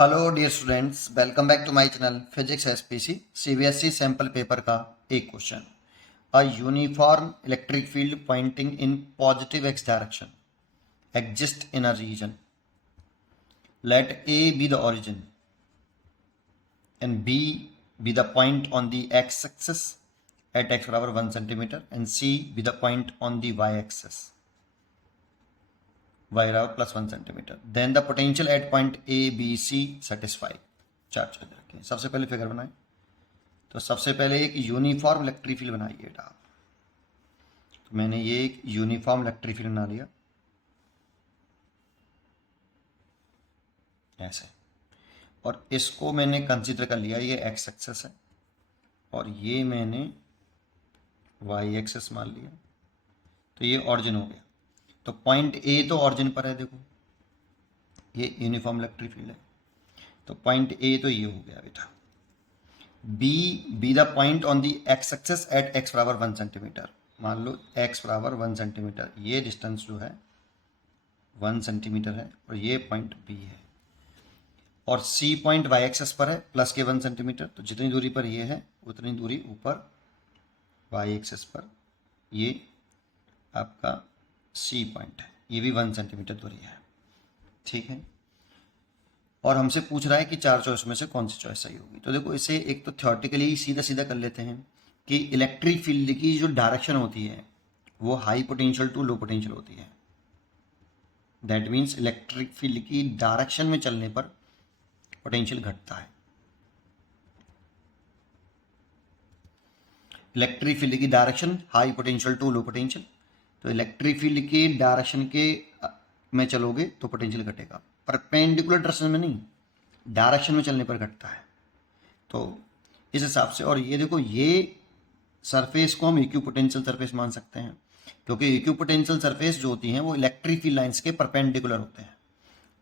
Hello dear students, welcome back to my channel physics SPC CBSE sample paper का एक question. A uniform electric field pointing in positive x direction exist in a region. Let A be the origin and b be the point on the x axis at x बराबर 1 centimeter and c be the point on the y axis y बराबर plus 1 centimetre. Then the potential at point A B C satisfy. चार चीजें रखें। सबसे पहले figure बनाए, तो सबसे पहले एक यूनिफॉर्म इलेक्ट्रिक फील्ड बनाइए आप। तो मैंने ये एक यूनिफॉर्म इलेक्ट्रिक फील्ड बना लिया ऐसे, और इसको मैंने कंसीडर कर लिया ये एक्स एक्सेस है और ये मैंने वाई एक्सेस मान लिया। तो ये ऑरिजिन हो गया। तो पॉइंट ए तो ऑरिजिन पर है, देखो ये यूनिफॉर्म इलेक्ट्रिक फील्ड है। तो पॉइंट ए तो ये हो गया बेटा। B the point on the x axis at x बराबर 1 सेंटीमीटर। मान लो एक्स बराबर 1 सेंटीमीटर, ये डिस्टेंस जो है 1 सेंटीमीटर है और ये पॉइंट बी है। और सी पॉइंट वाई एक्सेस पर है प्लस के 1 सेंटीमीटर। तो जितनी दूरी पर ये है उतनी दूरी ऊपर वाई एक्सेस पर ये आपका सी पॉइंट है, ये भी 1 सेंटीमीटर दूरी है। ठीक है, और हमसे पूछ रहा है कि चार चॉइस में से कौन सी चॉइस सही होगी। तो देखो इसे एक तो थ्योरेटिकली सीधा सीधा कर लेते हैं कि इलेक्ट्रिक फील्ड की जो डायरेक्शन होती है वो high potential to low potential होती है। दैट मीन्स इलेक्ट्रिक फील्ड की डायरेक्शन में चलने पर पोटेंशियल घटता है। इलेक्ट्रिक फील्ड की direction high potential to low potential. तो इलेक्ट्रिक फील्ड की डायरेक्शन के में चलोगे तो पोटेंशियल घटेगा, परपेंडिकुलर डायरेक्शन में नहीं, डायरेक्शन में चलने पर घटता है। तो इस हिसाब से, और ये देखो ये सरफेस को हम इक्विपोटेंशियल सरफेस मान सकते हैं क्योंकि इक्विपोटेंशियल सरफेस जो होती हैं वो इलेक्ट्रिक फील्ड लाइंस के परपेंडिकुलर होते हैं।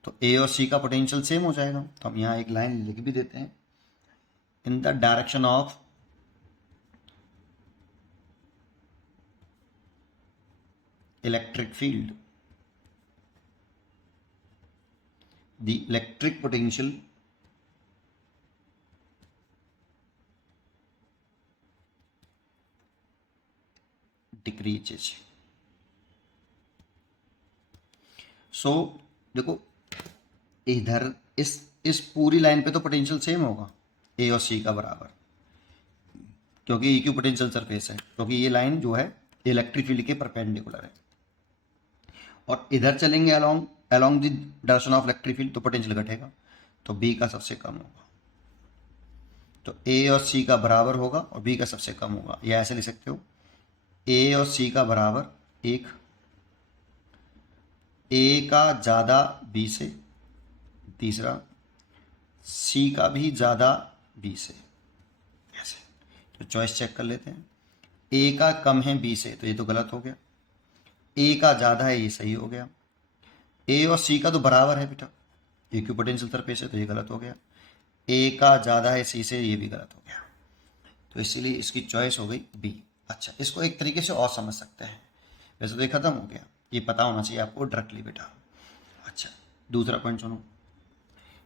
तो ए और सी का पोटेंशियल सेम हो जाएगा। तो हम यहाँ एक लाइन लिख भी देते हैं, in the direction of electric field the electric potential decreases। सो देखो इधर इस पूरी लाइन पे तो पोटेंशियल सेम होगा ए और सी का बराबर, क्योंकि इक्वी पोटेंशियल सरफेस है, क्योंकि ये लाइन जो है इलेक्ट्रिक फील्ड के परपेंडिकुलर है। और इधर चलेंगे along the direction of electric field तो पोटेंशियल घटेगा, तो बी का सबसे कम होगा। तो ए और सी का बराबर होगा और बी का सबसे कम होगा। या ऐसे लिख सकते हो, ए और सी का बराबर एक, ए का ज़्यादा बी से, तीसरा सी का भी ज़्यादा बी से। ऐसे तो चॉइस चेक कर लेते हैं। ए का कम है बी से तो ये तो गलत हो गया, ए का ज़्यादा है ये सही हो गया, ए और सी का तो बराबर है बेटा, इक्विपोटेंशियल सरफेस है तो ये गलत हो गया, ए का ज़्यादा है सी से ये भी गलत हो गया। तो इसीलिए इसकी चॉइस हो गई बी। अच्छा, इसको एक तरीके से और समझ सकते हैं, वैसे तो ये खत्म हो गया, ये पता होना चाहिए आपको डायरेक्टली बेटा। अच्छा, दूसरा पॉइंट सुनो।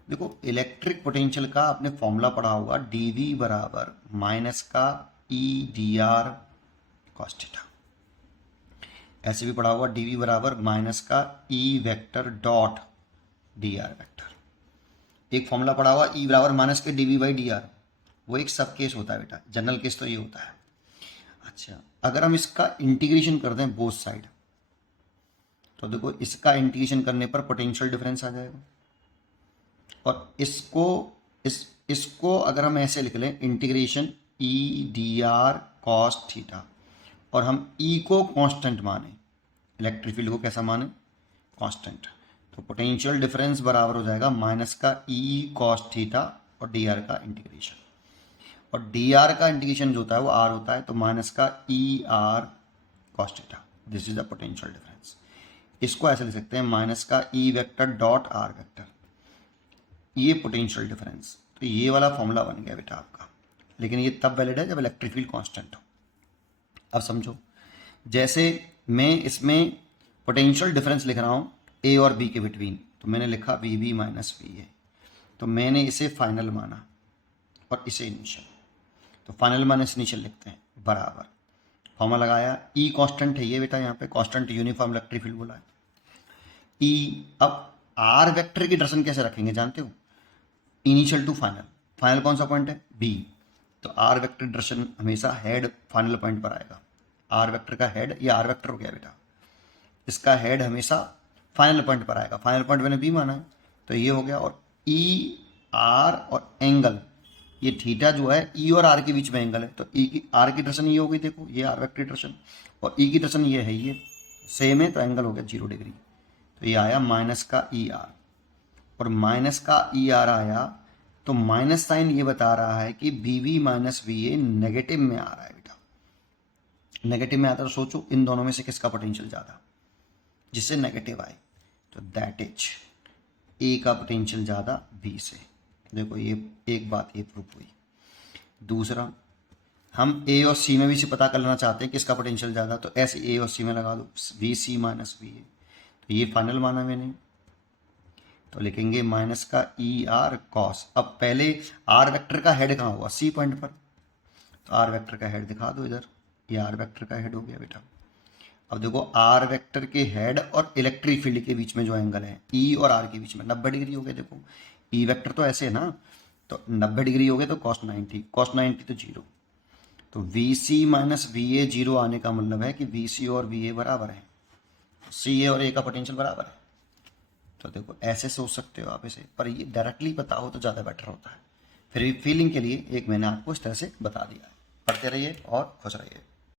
देखो इलेक्ट्रिक पोटेंशियल का आपने फॉर्मूला पढ़ा होगा, डी वी बराबर माइनस का E d r cos theta. ऐसे भी पढ़ा होगा, डी वी बराबर माइनस का E vector dot d r vector. एक फॉर्मूला पढ़ा हुआ ई बराबर माइनस के d V by d r, वो एक सब केस होता है बेटा, जनरल केस तो ये होता है। अच्छा, अगर हम इसका इंटीग्रेशन कर दें बोथ साइड, तो देखो इसका इंटीग्रेशन करने पर पोटेंशियल डिफरेंस आ जाएगा, और इसको अगर हम ऐसे लिख लें, इंटीग्रेशन ई डी आर कॉस थीटा, और हम ई को कांस्टेंट माने, इलेक्ट्रिक फील्ड को कैसा माने, कांस्टेंट, तो पोटेंशियल डिफरेंस बराबर हो जाएगा माइनस का ई कॉस थीटा और डी आर का इंटीग्रेशन। और डी आर का इंटीग्रेशन जो होता है वो आर होता है, तो माइनस का E R cos theta, this is the potential difference. इसको ऐसे लिख सकते हैं, माइनस का E vector dot are vector, ये पोटेंशियल डिफरेंस। तो ये वाला फॉर्मूला बन गया बेटा आपका, लेकिन ये तब वैलिड है जब इलेक्ट्रिक फील्ड कांस्टेंट हो। अब समझो, जैसे मैं इसमें पोटेंशियल डिफरेंस लिख रहा हूँ ए और बी के बिटवीन, तो मैंने लिखा V B minus V A. तो मैंने इसे फाइनल माना और इसे इनिशियल। तो फाइनल माइनस इनिशियल लिखते हैं बराबर, फॉर्मूला लगाया, ई कांस्टेंट है ये बेटा, यहाँ पे कांस्टेंट यूनिफॉर्म इलेक्ट्रिक फील्ड बोला है। ई, अब आर वेक्टर की डायरेक्शन कैसे रखेंगे जानते हो, इनिशियल टू फाइनल, फाइनल कौन सा पॉइंट है बी, तो आर वेक्टर डायरेक्शन हमेशा हेड फाइनल पॉइंट पर आएगा। आर वेक्टर का हेड, ये आर वेक्टर हो गया बेटा, इसका हेड हमेशा फाइनल पॉइंट पर आएगा, फाइनल पॉइंट मैंने बी माना है तो ये हो गया। और ई आर और एंगल, ये थीटा जो है ई और आर के बीच में एंगल है, तो ई की आर की डायरेक्शन ये हो गई, देखो ये आर वेक्टर डायरेक्शन, और ई की डायरेक्शन ये है, ये सेम है, तो एंगल हो गया 0 डिग्री। तो ये आया माइनस का ई आर, और माइनस का ई आर आया तो माइनस साइन ये बता रहा है कि B V minus V A negative में आ रहा है बेटा। नेगेटिव में आता है तो सोचो इन दोनों में से किसका पोटेंशियल ज़्यादा, जिससे नेगेटिव आए, तो दैट इज ए का पोटेंशियल ज़्यादा बी से। देखो ये एक बात ये प्रूफ हुई। दूसरा, हम ए और सी में भी से पता कर लेना चाहते हैं किसका पोटेंशियल ज़्यादा, तो ऐसे ए और सी में लगा दो V C minus V A, तो ये फाइनल माना मैंने, तो लिखेंगे माइनस का ई आर कॉस। अब पहले आर वेक्टर का हेड कहाँ हुआ, सी पॉइंट पर, तो आर वेक्टर का हेड दिखा दो इधर, ये आर वेक्टर का हेड हो गया बेटा। अब देखो आर वेक्टर के हेड और इलेक्ट्रिक फील्ड के बीच में जो एंगल है ई और आर के बीच में 90 डिग्री हो गया। देखो ई वेक्टर तो ऐसे है ना, तो 90 डिग्री हो गया, तो कॉस 90, कॉस 90 तो 0, तो V C minus V A 0 आने का मतलब है कि वी सी और वी ए बराबर है, सी ए और ए का पोटेंशियल बराबर है। तो देखो ऐसे सोच सकते हो आप इसे, पर ये डायरेक्टली पता हो तो ज़्यादा बेटर होता है। फिर भी फीलिंग के लिए एक मैंने आपको इस तरह से बता दिया है। पढ़ते रहिए और खुश रहिए।